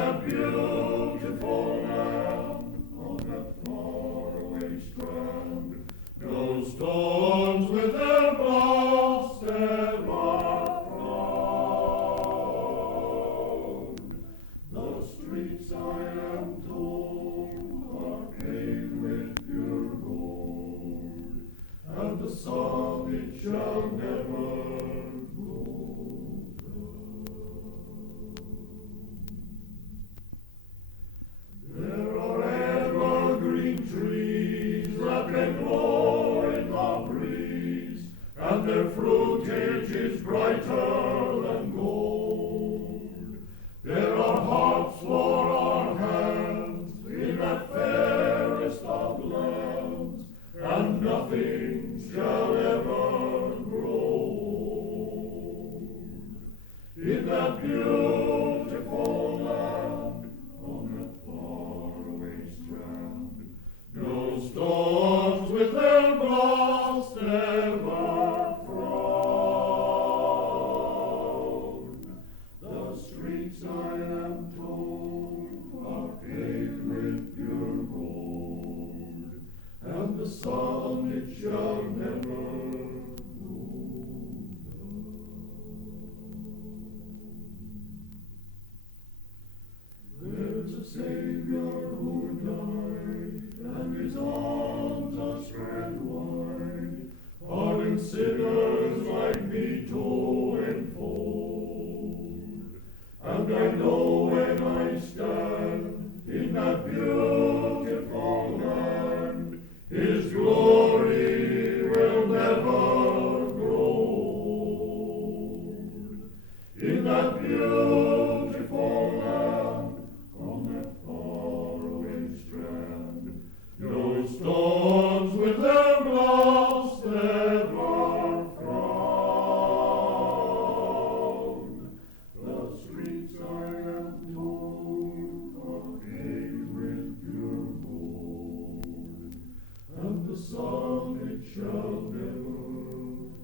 that beautiful land, on that faraway strand, no storms with their blasts ever frown. The streets, I am told, are paved with pure gold, and the sun it shall never go down. There are evergreen trees that can blow in the breeze, and their fruitage is brighter than gold. There are harps for our hands in that fairest of lands, and nothing shall ever grow old. In that beautiful land, on that faraway strand, no storms with their blasts ever frown. The streets, I am told, are paved with pure gold, and the sun it shall never go down. There's a Savior who died, and his arms are spread wide, parting sinners like me to enfold. And I know when I stand in that beautiful land, his glory will never grow old. In that beautiful land, on that faraway strand, no storms with their blasts ever frown. The streets, I am told, are paved with pure gold, and the sun it shall never go down.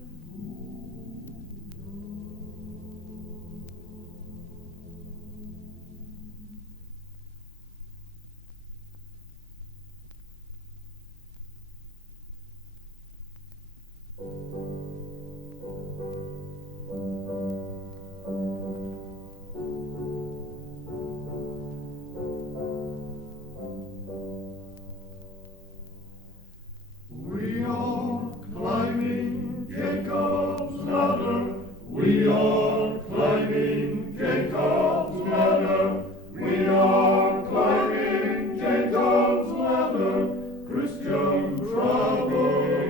We are climbing Jacob's ladder. We are climbing Jacob's ladder. We are climbing Jacob's ladder. Christian traveler.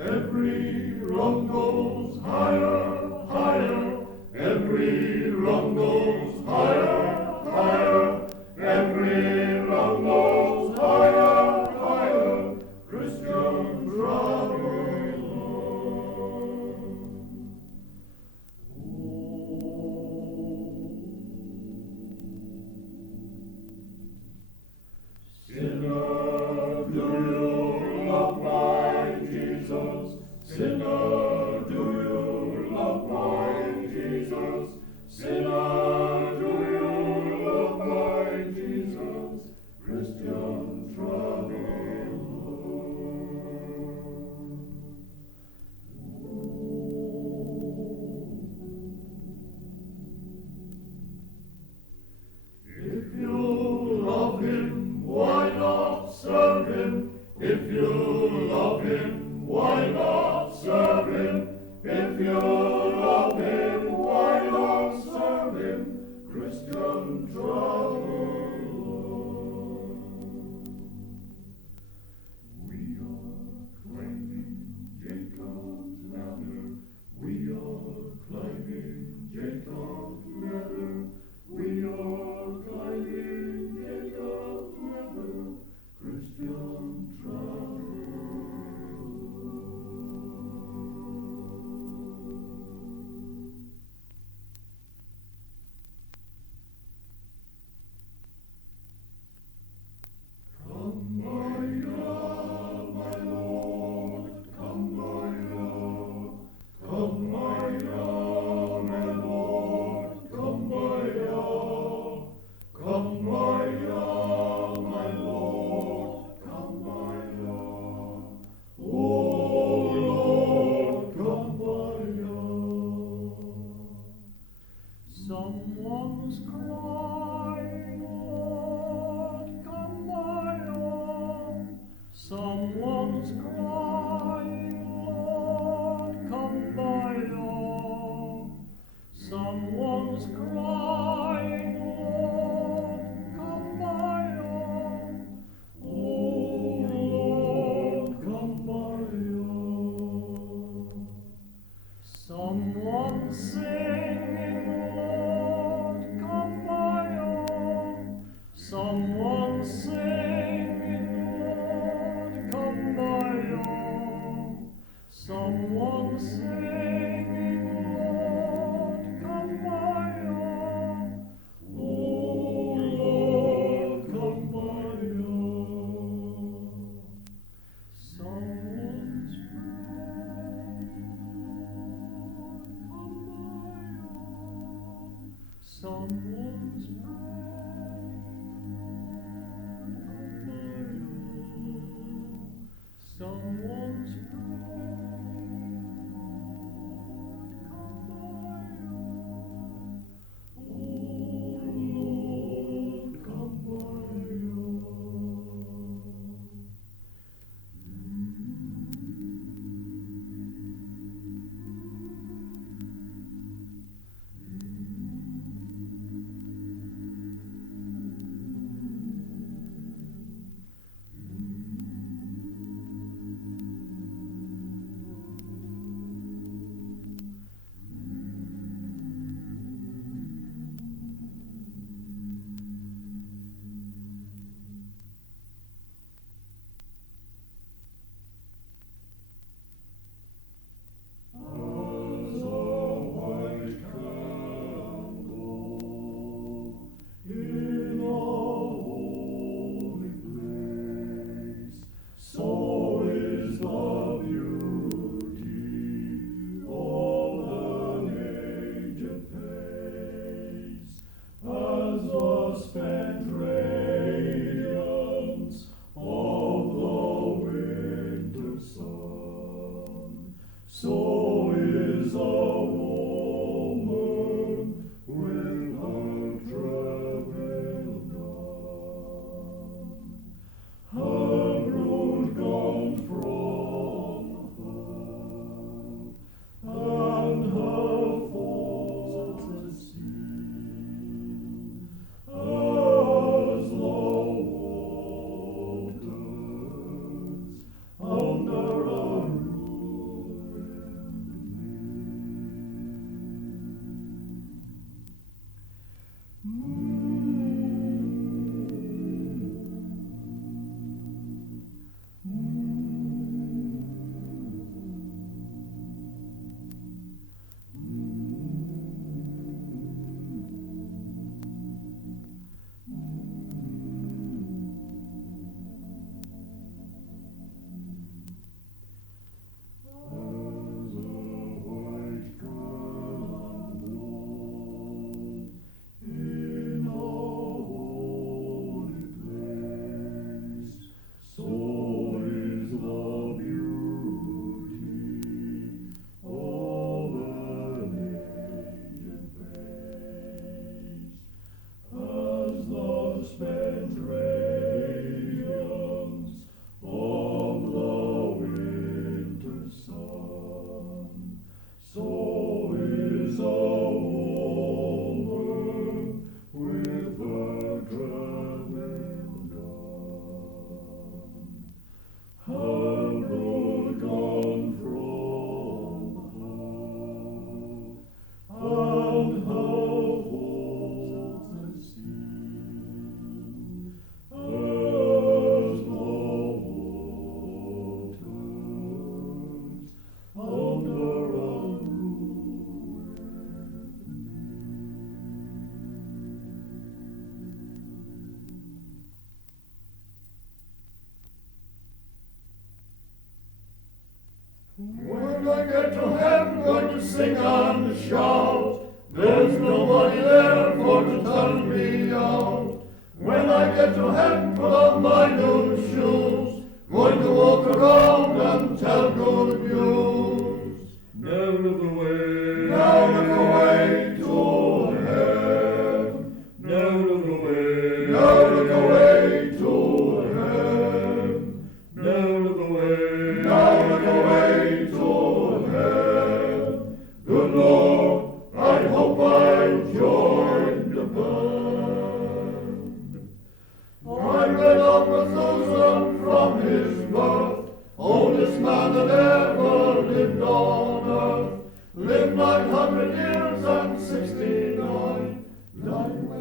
Every rung goes higher, higher. Every rung goes higher, higher. Every rung goes higher, higher. Christian traveler. Sinner, do you love my Jesus? Sinner, do you love my Jesus? Sinner, do you love my Jesus? Christian traveler. If you love him, why not serve him? If you love him, why not serve him? If you love him, why not serve him? Christian traveler. We are climbing Jacob's ladder. We are climbing Jacob's ladder. We are climbing Jacob's ladder. Christian traveler. Someone's crying, Lord, come by all. Someone's crying, Lord, come by all. Someone's crying, Lord, come by all. Oh, Lord, come by all. Someone's singing, Lord, come by all. Someone's singing, Lord, come by all. Someone's singing, Lord, come by all. Oh, Lord, come by all. Someone's praying, Lord, come by all. Someone's praying, Lord, come by all. Someone's praying, Lord, come by all. Oh, Lord, come by all. As a white candle in a holy place, so is the beauty of an aged face. As the spent radiance of the winter sun, so is a woman with her travel done. Her brood gone from her, and her faults seen, as the waters under a When I get to heaven, going to sing and shout. There's nobody there for to turn me out. When I get to heaven, put on my new shoes. Going to walk around and tell good news. Now look away to heaven.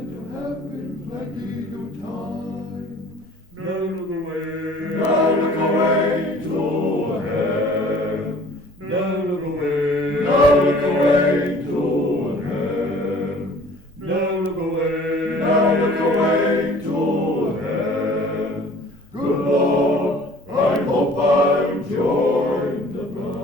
and to have in plenty due time. Now look away. Now look away to heaven. Now look away. Now look away to heaven. Now look away. Now look away to heaven. Good Lord, I hope I'll join the band.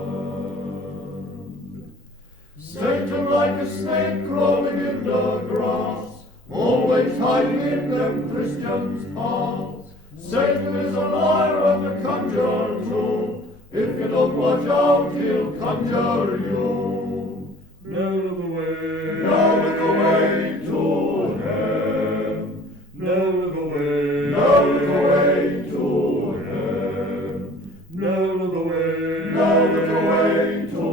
Satan like a snake crawling in the grass, always hiding in them Christians' paths. Satan is a liar and a conjurer too. If you don't watch out, he'll conjure you. Now look away. Now look away to heaven. Now look away. Now look away to heaven. Now look away. Now look away to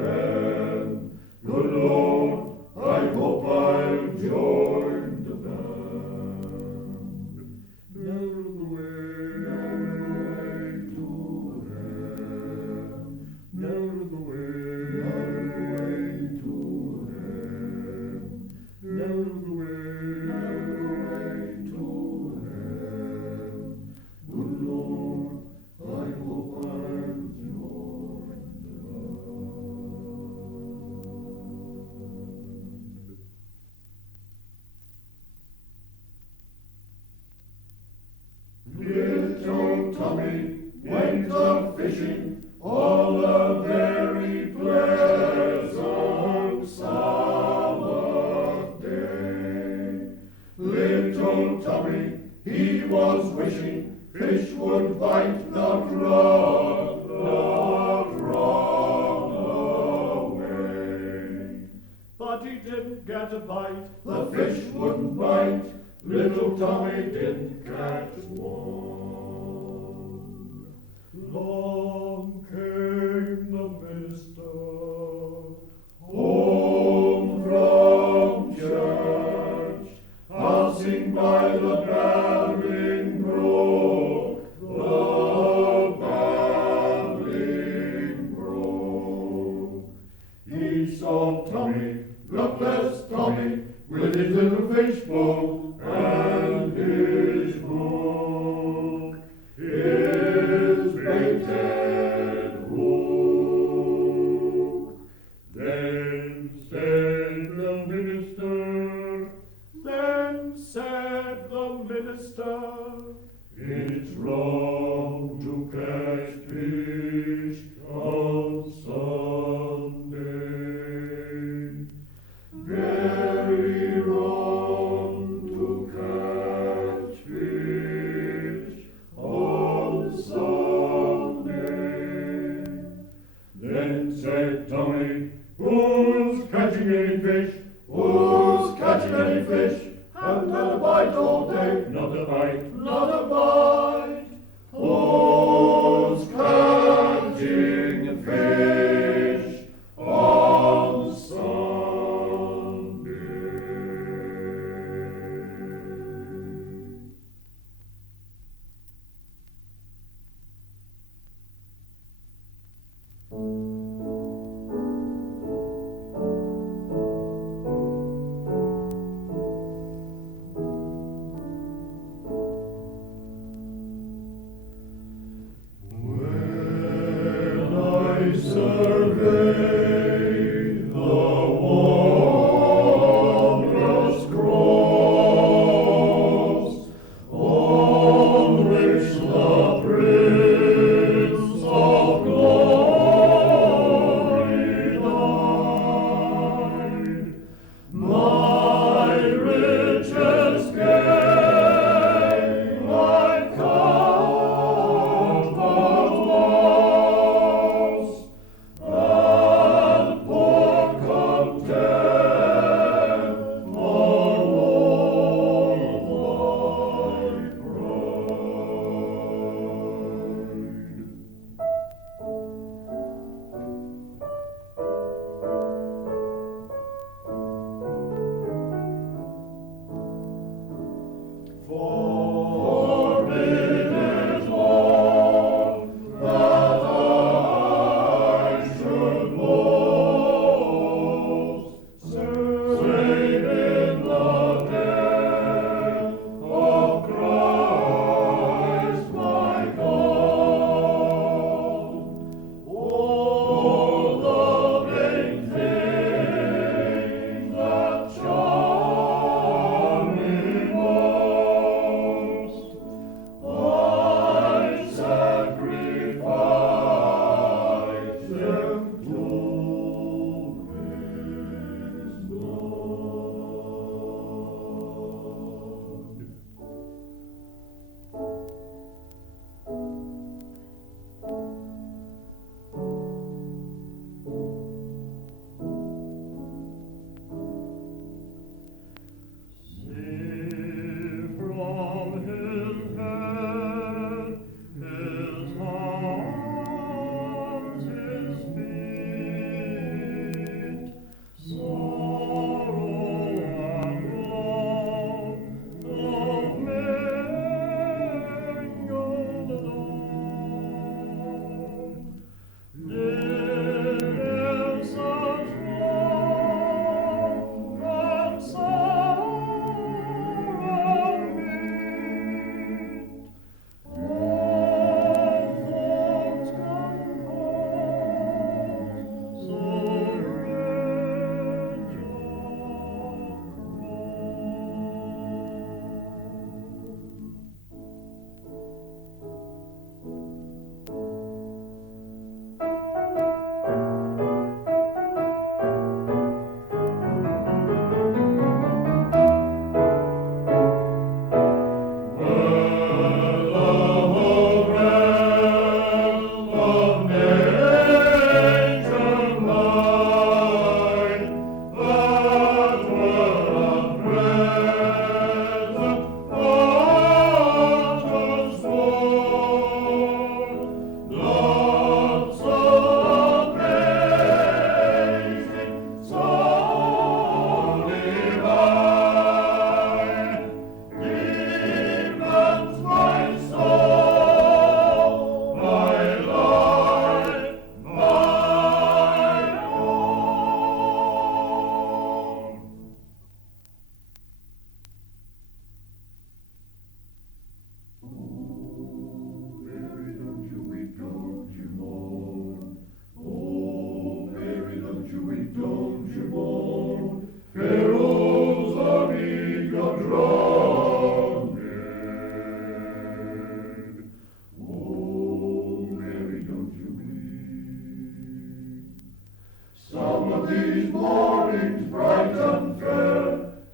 heaven. Good Lord, I hope I'll join the band. Now look away. Now look away to heaven. Now look away. Now look away to heaven. Now look away. Now look away to heaven. Good Lord, I hope I'll join the band. Little Tommy went a-fishing all a very pleasant summer day. Little Tommy, he was wishing fish would bite, not run away. But he didn't get a bite, the fish wouldn't bite. Little Tommy didn't catch one. Long came the minister home from church, passing by the babbling brook, He saw Tommy, luckless Tommy, with his little fishbowl and his hook, his baited hook. Then said the minister, it's wrong to catch fish on Sunday. Very wrong to catch fish on Sunday. Then said Tommy, who's catching any fish? Who's catching any fish? And not a bite all day. Not a bite. Not a bite. Who's catching fish on Sunday?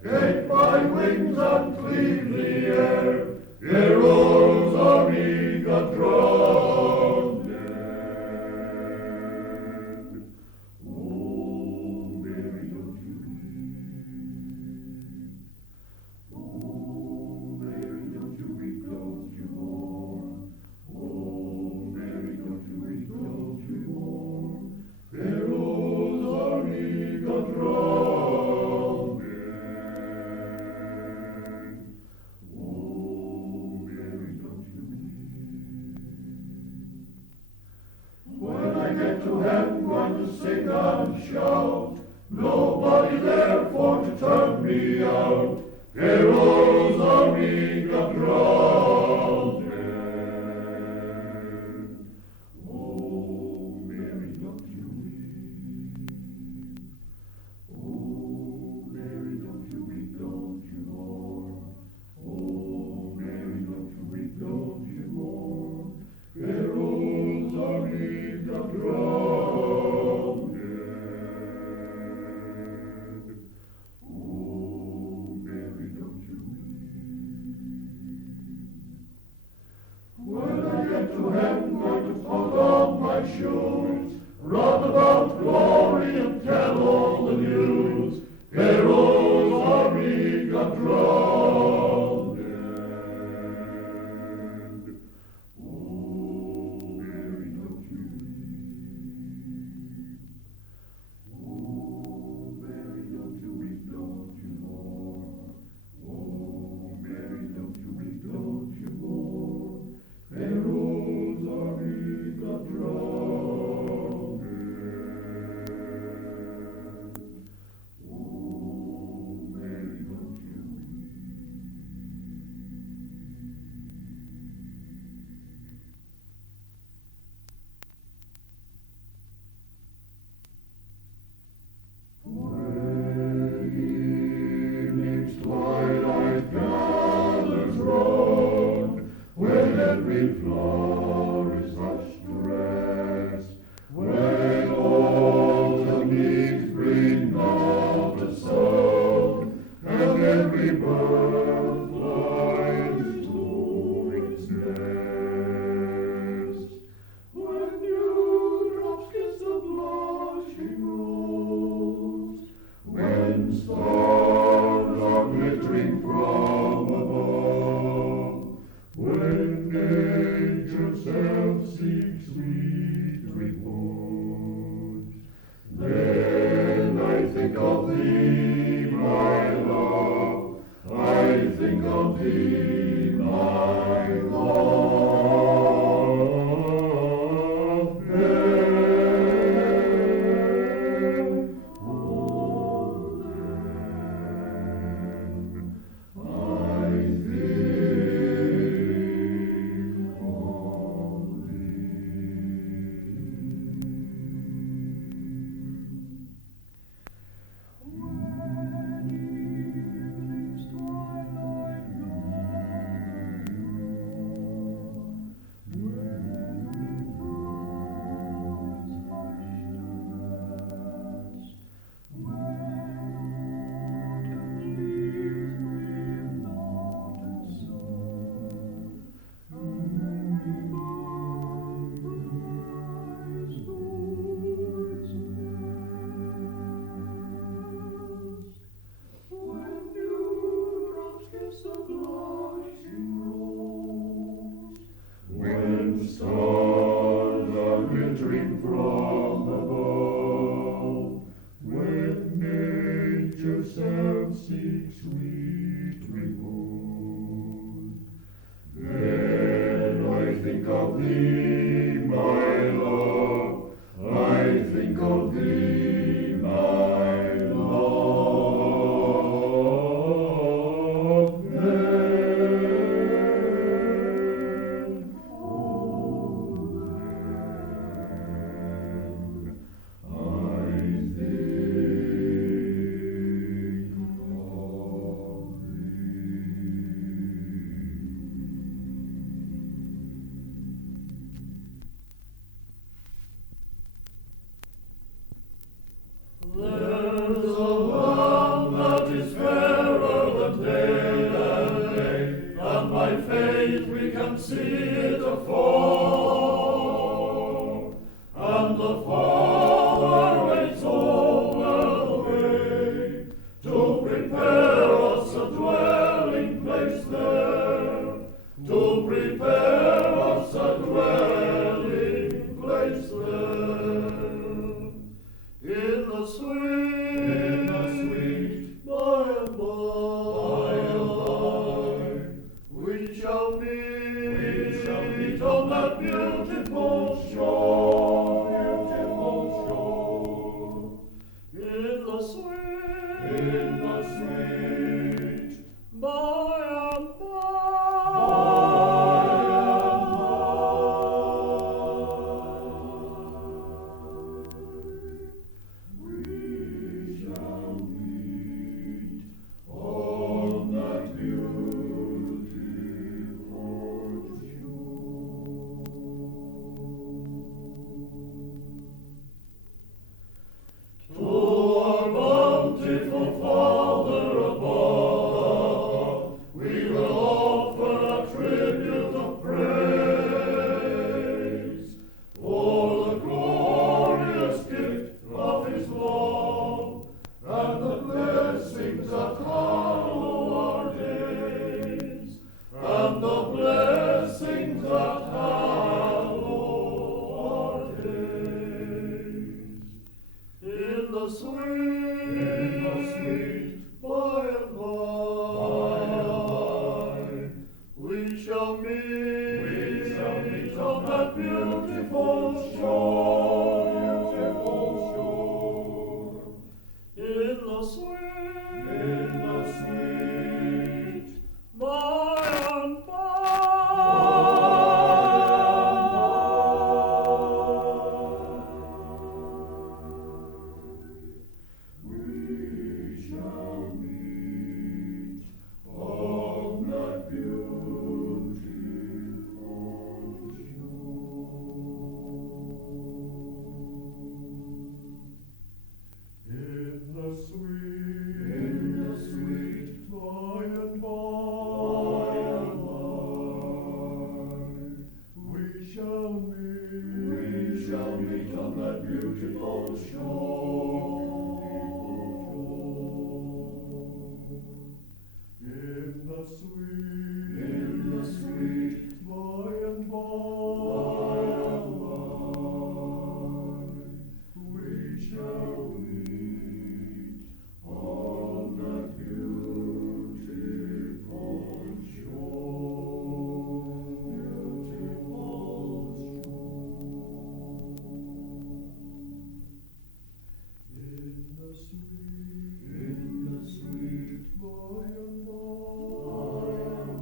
Take my wings and cleave the air, heroes are eager drowned. Oh, Mary, don't you weep. Oh, Mary, don't you weep, don't you mourn. Oh, Mary, don't you weep, don't you mourn. Heroes are eager drowned. Oh, Mary, don't you weep. When I get to heaven, I'm going to sing and shout. Nobody there for to turn me out. Heroes are eager drowned. Oh, Mary, don't you weep. Oh, Mary, don't you weep, don't you mourn. Oh, Mary, don't you weep, don't you mourn. Heroes are eager drowned. Oh, Mary, don't you weep. When I get to heaven, I'm going to put on my shoes, run about glory and tell all the news. Heroes are eager drowned. Oh, Mary, don't you weep. Oh, Mary, don't you weep, don't you mourn. Oh, Mary, don't you weep, don't you mourn. Heroes are eager drowned. Oh, Mary, don't you weep. When evening's twilight gathers round, when every flower is hushed to rest, when autumn leaves bring not a sound, and every bird flies to its nest, when dewdrops kiss the blushing rose, when stars are glittering from above, when nature's self seeks sweet repose, then I think of thee, my love, I think of thee, my love. Then, oh, then I think of thee. When evening's twilight gathers round, when every flower is hushed to rest, when autumn leaves bring not a sound, and every bird flies to its nest, when dewdrops kiss the blushing rose, when stars are glittering from above, when nature's self seeks sweet repose, then I think of thee, my love, I think of thee, my love. Then, oh, then I think of thee. see it afar, and the Father waits over the way to prepare us a dwelling place there, to prepare us a dwelling place there. In the sweet, by and by, we shall meet on that beautiful shore, in the sweet, by and we shall meet on that beautiful shore. To our bountiful Father above, we will offer a tribute of praise for the glorious gift of His love and the blessings that hallow our days, and the blessings that hallow our days. In the sweet, by and by, we shall meet on that beautiful shore, in the sweet, by and we shall meet on that beautiful shore. In the sweet, by and by, we shall meet on that beautiful shore. In the sweet, by and by, we shall meet on that beautiful shore. In the sweet, by and by.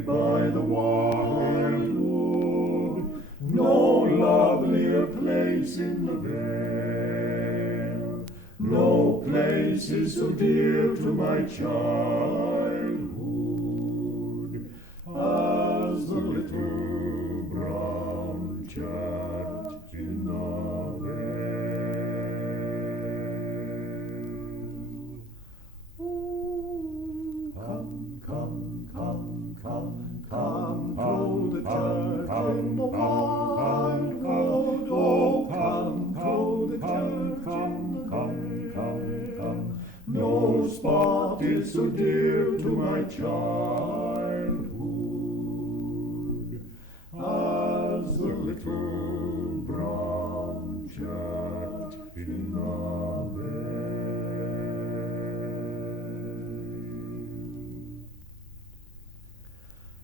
by the wildwood, no lovelier place in the vale, no place is so dear to my childhood as the little brown church in the Come to the church in the wildwood. Oh, come to the church in the vale. No spot is so dear to my childhood as the little brown church in the vale.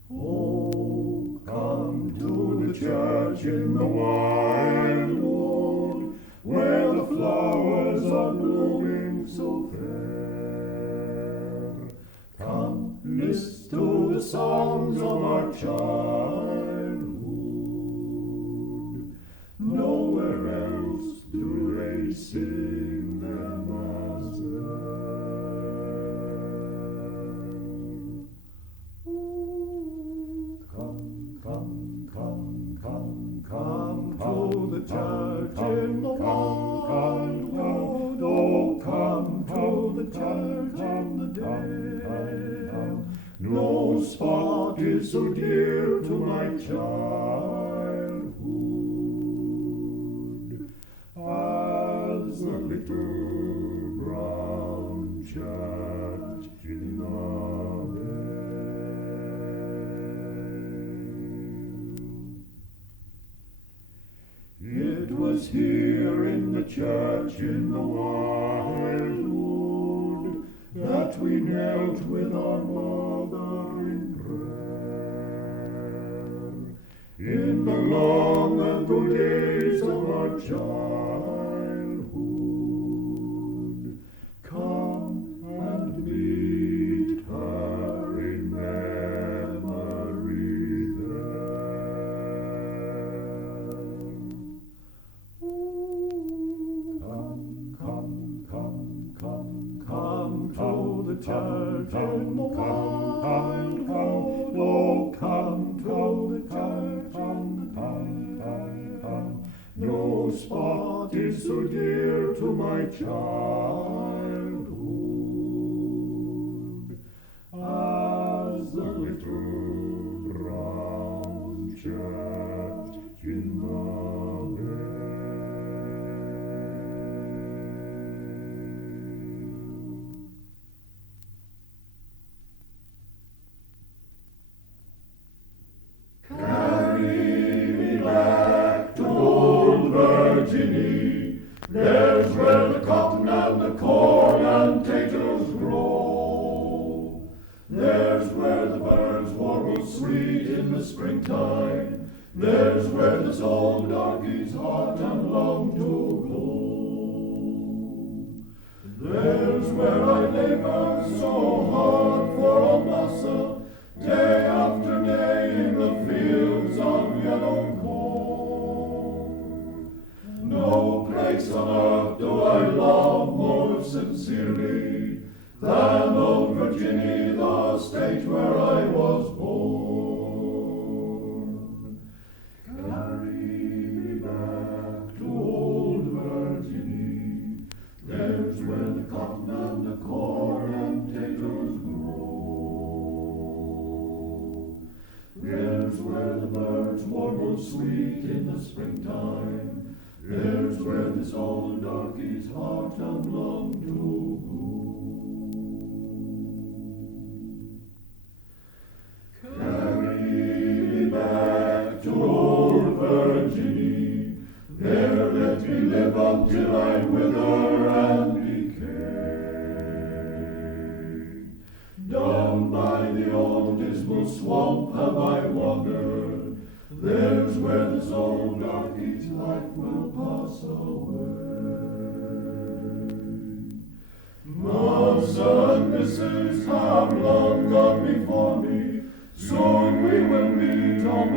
Oh, come to the church in the wildwood, where the flowers are blooming so fair. Come, listen to the songs of our childhood. Nowhere else do they sing them as there. Come to the church in the wildwood. Oh, come to the church in the dale. No spot is so dear to my childhood as the little brown church in the vale. It was here in the church in the wildwood that we knelt with our mother in prayer. In the long ago days of our childhood, come and meet her in memory Come to the church in the wildwood. Oh, come to the church in the vale. No spot is so dear to my childhood as the little brown church in the vale. There's where the cotton and the corn and taters grow. There's where the birds warble sweet in the springtime. There's where this old darky's heart and long to go. There's where I labor so hard for a massa, day after day in the fields of yellow corn. No place on earth do I love more sincerely than old Virginia, the state where I was born. Carry me back to old Virginia. There's where the cotton and the corn and taters grow. There's where the birds warble sweet in the springtime. There's where this old darky's heart and long to go. Carry me back to old Virginia. There let me live until I wither and decay. Down by the old dismal swamp have I wandered. There's where this old darky's life will pass away. Master and Mrs. have long gone before me. Soon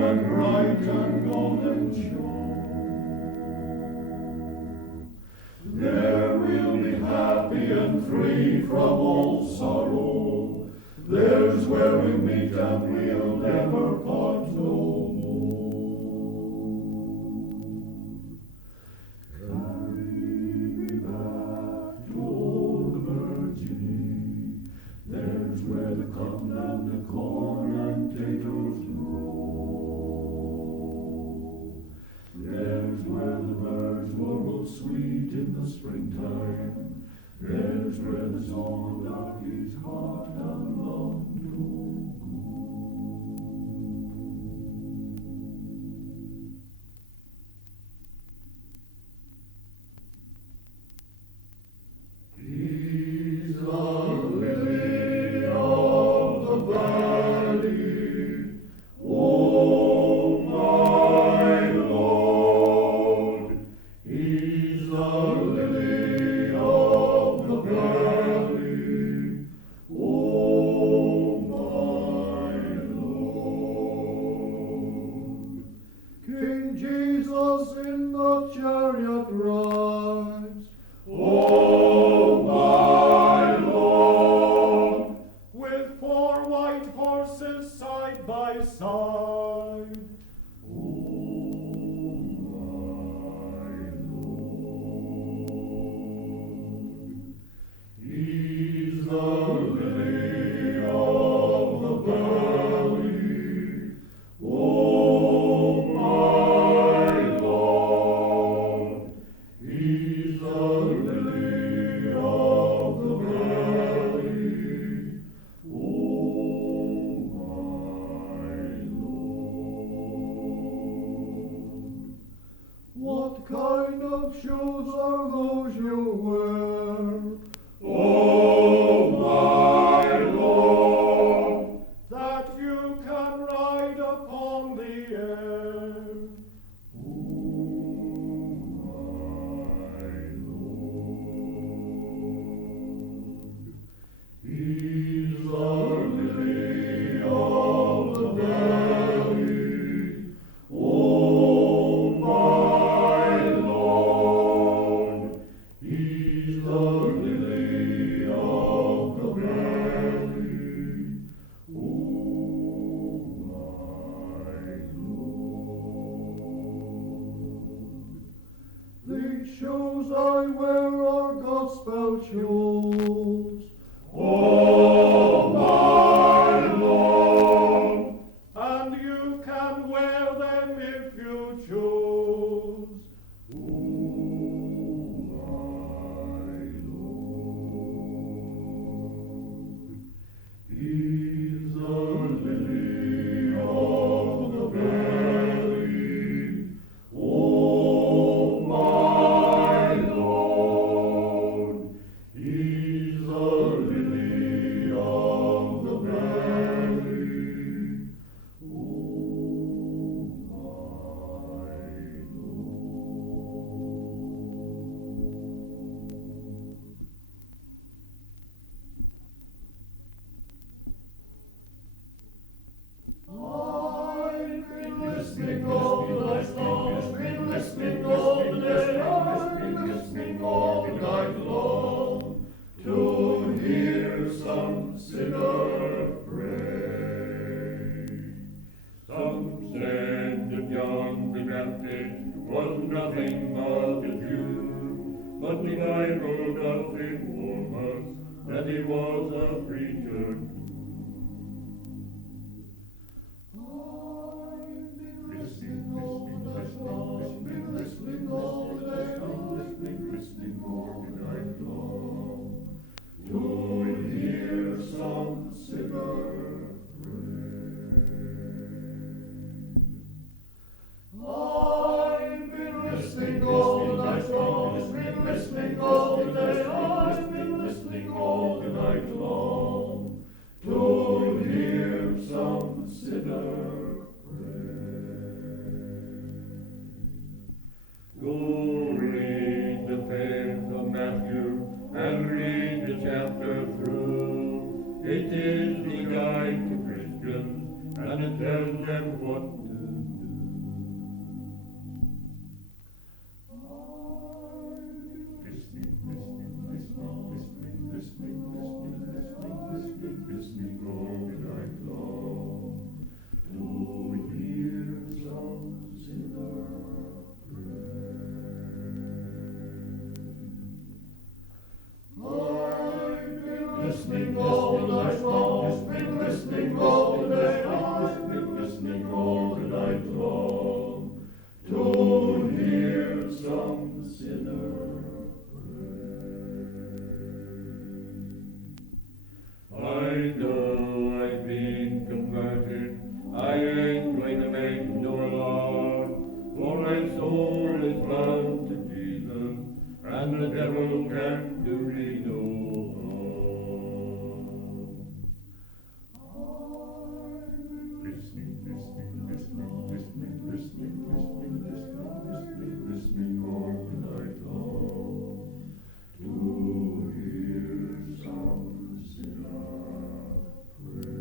and bright and golden shore. There we'll be happy and free from all sorrow. There's where we meet and we'll never part no more. Carry me back to old Virginie. There's where the cotton and the corn and potatoes grow. There's where the birds warble sweet in the springtime. There's where the song of darkies heart and long to go. He's the lily of the valley, oh my Lord. He's the lily of the valley, oh my Lord. King Jesus in the chariot rides, oh my Lord, with 4 white horses side by side. Oh my Lord. He's the lily of the valley, oh my Lord. He's the lily of the valley, oh my Lord. What kind of shoes are those you wear? Oh my Lord, that you can ride upon the air. Oh my Lord. He's the lily of the valley, oh my Lord. He's the lily of the valley, oh my Lord. These shoes I wear are gospel shoes, oh my Lord, and you can wear them if you choose. Oh my Lord. He's the lily of the valley, oh my Lord. He's the lily of the valley, oh my Lord. I've been listening all night long, been listening all day, I've been listening all night long to hear some sinner pray. Some said that John the Baptist was nothing but a Jew, but the Bible does inform us that he was a preacher too. I've been listening all night long, been listening all day, I've been listening all night long to hear some sinner pray. I've been listening all night long, been listening all day, I've been listening all night long to hear some sinner pray. Go read the 5th of Matthew and read the chapter through. It is the guide to Christians and it tells them what to do. listening all night long, been listening all day, I've been listening all the night long, to hear some sinner pray. I know I've been converted, I ain't going to make no alarm, for my soul is bound to Jesus, and the devil can't do me no harm. Listening all the night long, to hear some sinner pray.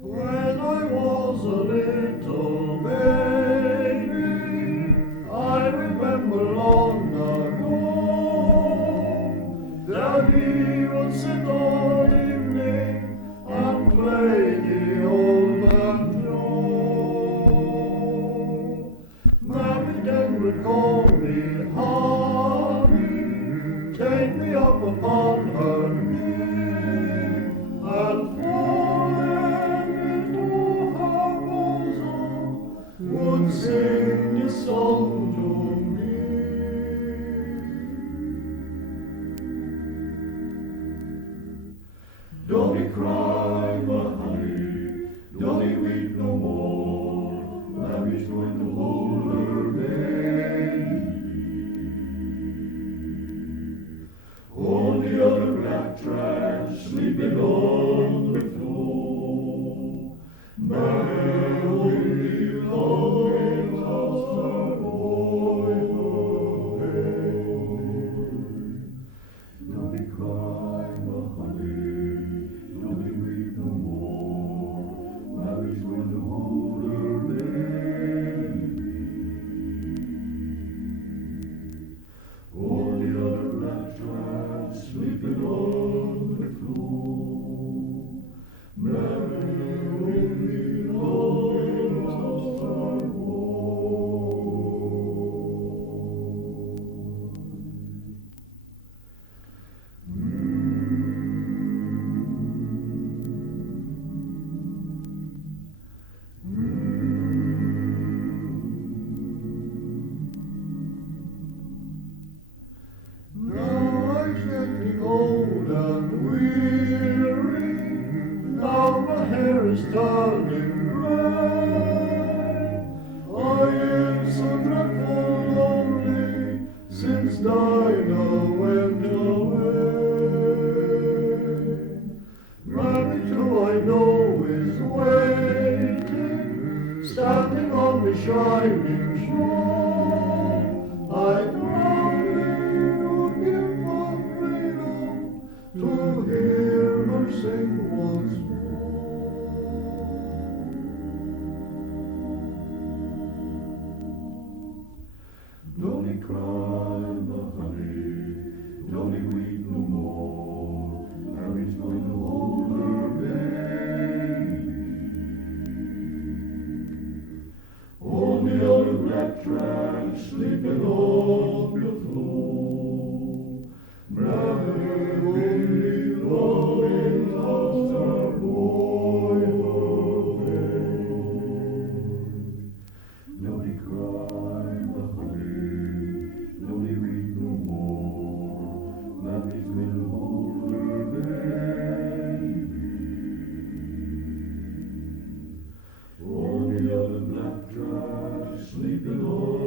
When I was a little baby, I remember long ago, Daddy would sit all evening and play the old banjo. Mammy then would call me honey, take me up upon her knee, and would sing a song to me. Don't you cry, my honey, don't you weep no more, Mammy's going to hold her baby. On the other black track, sleeping on the floor, Mammy will be longing after boy. Don't be cry, my honey, don't be weep no more, Mammy's going to hold her baby. On the other black track, sleeping on the floor, Mammy will be longing after boy. Now I'm getting old and weary, now my hair is turning gray. I am so dreadful lonely since Dinah went away. Mammy too I know is waiting, standing on the shining shore. I gladly would give my freedom to hear her sing once more. Don't you cry, my honey, don't you weep no more, Mammy's going to hold her baby. On the other black track, sleeping on the floor, Mammy will be longing after boy her babe. Don't you cry, my honey, don't you weep no more, Mammy's going to hold her baby. On the other black track, sleeping on